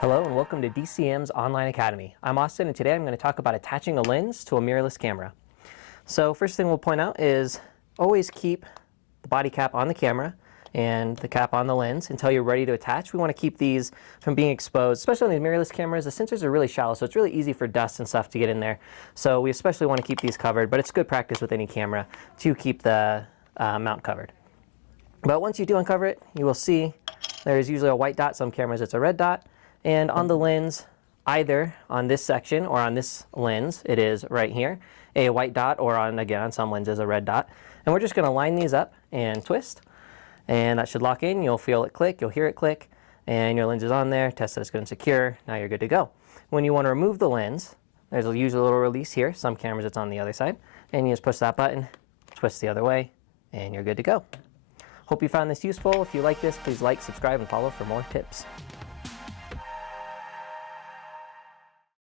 Hello and welcome to DCM's Online Academy. I'm Austin and today I'm going to talk about attaching a lens to a mirrorless camera. So first thing we'll point out is always keep the body cap on the camera and the cap on the lens until you're ready to attach. We want to keep these from being exposed, especially on these mirrorless cameras. The sensors are really shallow, so it's really easy for dust and stuff to get in there. So we especially want to keep these covered, but it's good practice with any camera to keep the mount covered. But once you do uncover it, you will see there's usually a white dot. Some cameras it's a red dot. And on the lens, either on this section or on this lens, it is right here, a white dot, or on some lenses, a red dot. And we're just going to line these up and twist. And that should lock in. You'll feel it click, you'll hear it click, and your lens is on there. Test that it's good and secure. Now you're good to go. When you want to remove the lens, there's usually a little release here. Some cameras it's on the other side. And you just push that button, twist the other way, and you're good to go. Hope you found this useful. If you like this, please like, subscribe, and follow for more tips.